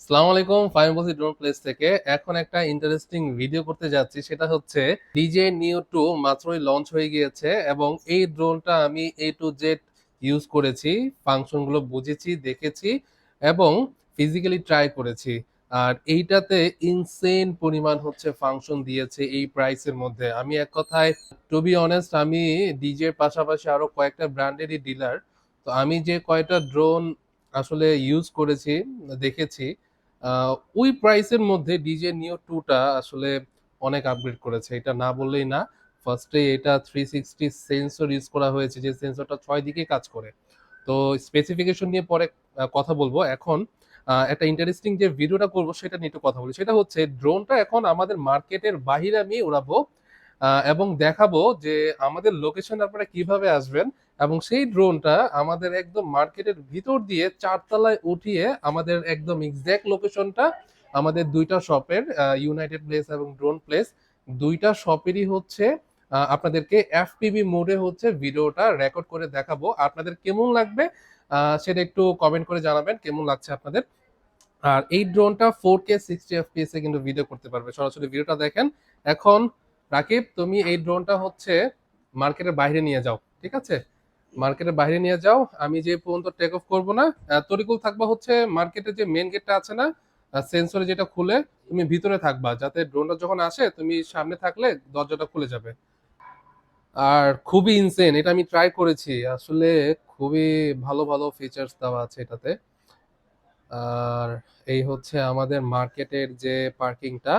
আসসালামু আলাইকুম, ফাইম বলছি ড্রোন প্লেস থেকে। এখন একটা ইন্টারেস্টিং ভিডিও করতে যাচ্ছি, সেটা হচ্ছে ডিজে নিও 2 মাত্রই লঞ্চ হয়ে গিয়েছে এবং এই ড্রোনটা আমি এ টু জেড ইউজ করেছি, ফাংশনগুলো বুঝেছি, দেখেছি এবং ফিজিক্যালি ট্রাই করেছি। আর এইটাতে ইনসেন পরিমাণ হচ্ছে ফাংশন দিয়েছে এই প্রাইসের মধ্যে। আমি এক কথায়, টু বি অনেস্ট, আমি ডিজের পাশাপাশি আরো কয়েকটা ব্র্যান্ডেরই ডিলার। তো আমি যে কয়টা ড্রোন আসলে ইউজ করেছি, দেখেছি, ওই প্রাইসের মধ্যে ডিজে নিও টুটা আসলে অনেক আপগ্রেড করেছে, এটা না বললেই না। ফার্স্টে এটা 360 সেন্সর ইউজ করা হয়েছে, যে সেন্সরটা 6 দিকে কাজ করে। তো স্পেসিফিকেশন নিয়ে পরে কথা বলবো। এখন একটা ইন্টারেস্টিং যে ভিডিওটা করব সেটা নিয়ে একটু কথা বলি। সেটা হচ্ছে ড্রোনটা এখন আমাদের মার্কেটের বাহিরে আমি উড়াবো এবং দেখাবো যে আমাদের লোকেশন আপনারা কিভাবে আসবেন, এবং সেই ড্রোনটা আমাদের একদম মার্কেটের ভিতর দিয়ে 4 তলায় উঠিয়ে আমাদের একদম এক্সাক্ট লোকেশনটা আমাদের দুইটা শপের, ইউনাইটেড প্লেস এবং ড্রোন প্লেস, দুইটা শপেরই হচ্ছে আপনাদেরকে এফপিভি মোডে হচ্ছে ভিডিওটা রেকর্ড করে দেখাবো। আপনাদের কেমন লাগবে সেটা একটু কমেন্ট করে জানাবেন কেমন লাগছে আপনাদের। আর এই ড্রোনটা 4K 60 FPS এ কিন্তু ভিডিও করতে পারবে। সরাসরি ভিডিওটা দেখেন। এখন রাকিব, তুমি এই ড্রোনটা হচ্ছে মার্কেটের বাইরে নিয়ে যাও, ঠিক আছে? মার্কেটের বাইরে নিয়ে যাও, আমি যে পর্যন্ত টেক অফ করবো না। তরিকুল থাকবা হচ্ছে মার্কেটের যে মেন গেটটা আছে না, সেন্সরে যেটা খুলে, তুমি ভিতরে থাকবা, যাতে ড্রোনটা যখন আসে তুমি সামনে থাকলে দরজাটা খুলে যাবে। আর খুবই ইনসেন, এটা আমি ট্রাই করেছি আসলে, খুবই ভালো ভালো ফিচার্স দেওয়া আছে এটাতে। আর এই হচ্ছে আমাদের মার্কেটের যে পার্কিংটা।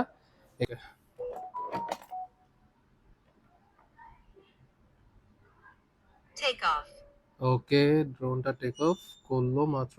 ওকে, ড্রোনটা টেক অফ করলো মাত্র।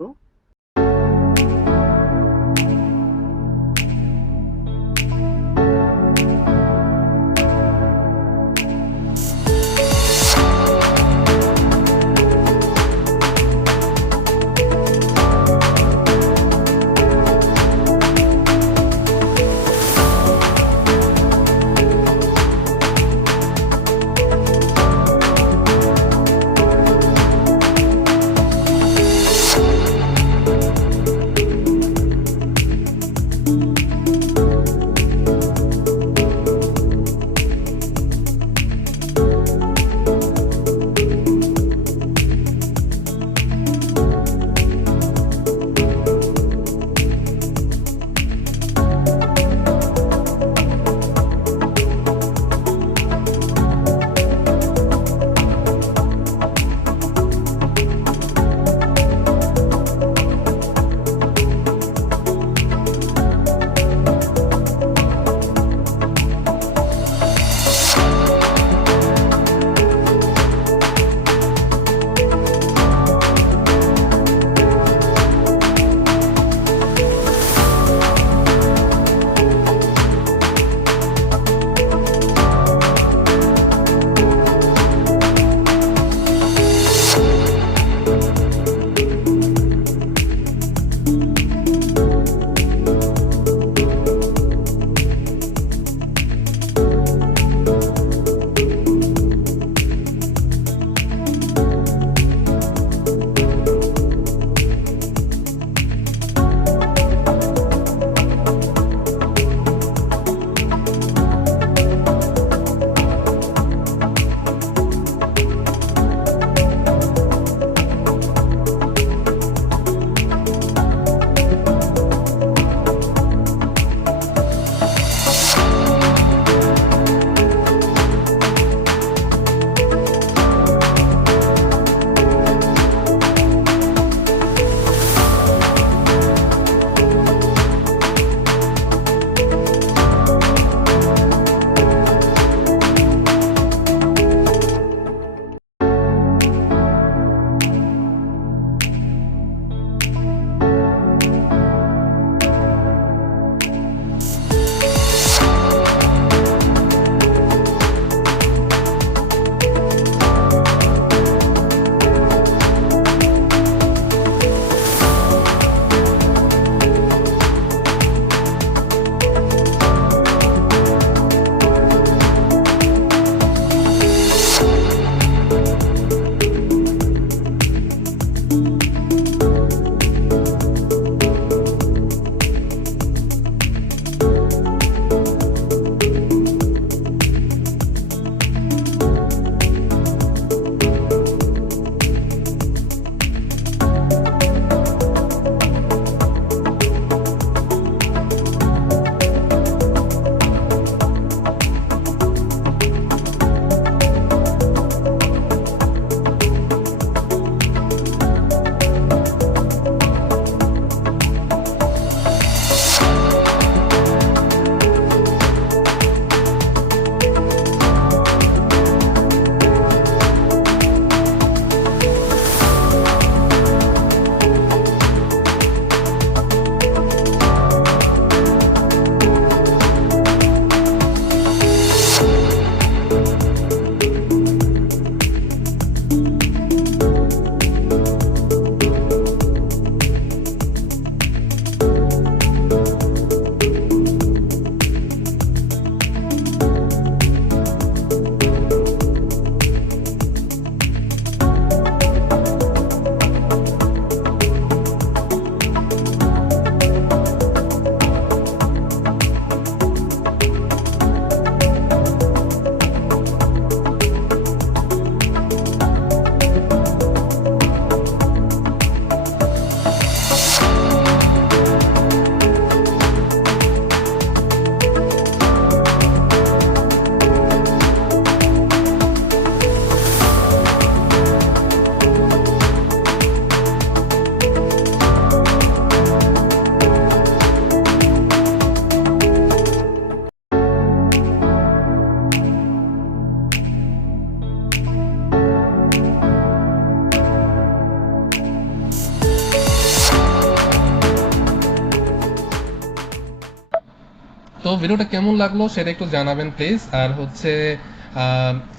তো ভিডিওটা কেমন লাগলো সেটা একটু জানাবেন প্লিজ। আর হচ্ছে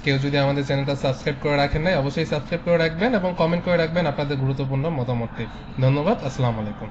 কেউ যদি আমাদের চ্যানেলটা সাবস্ক্রাইব করে রাখেন নাই, অবশ্যই সাবস্ক্রাইব করে রাখবেন এবং কমেন্ট করে রাখবেন আপনাদের গুরুত্বপূর্ণ মতামতটি। ধন্যবাদ, আসসালামু আলাইকুম।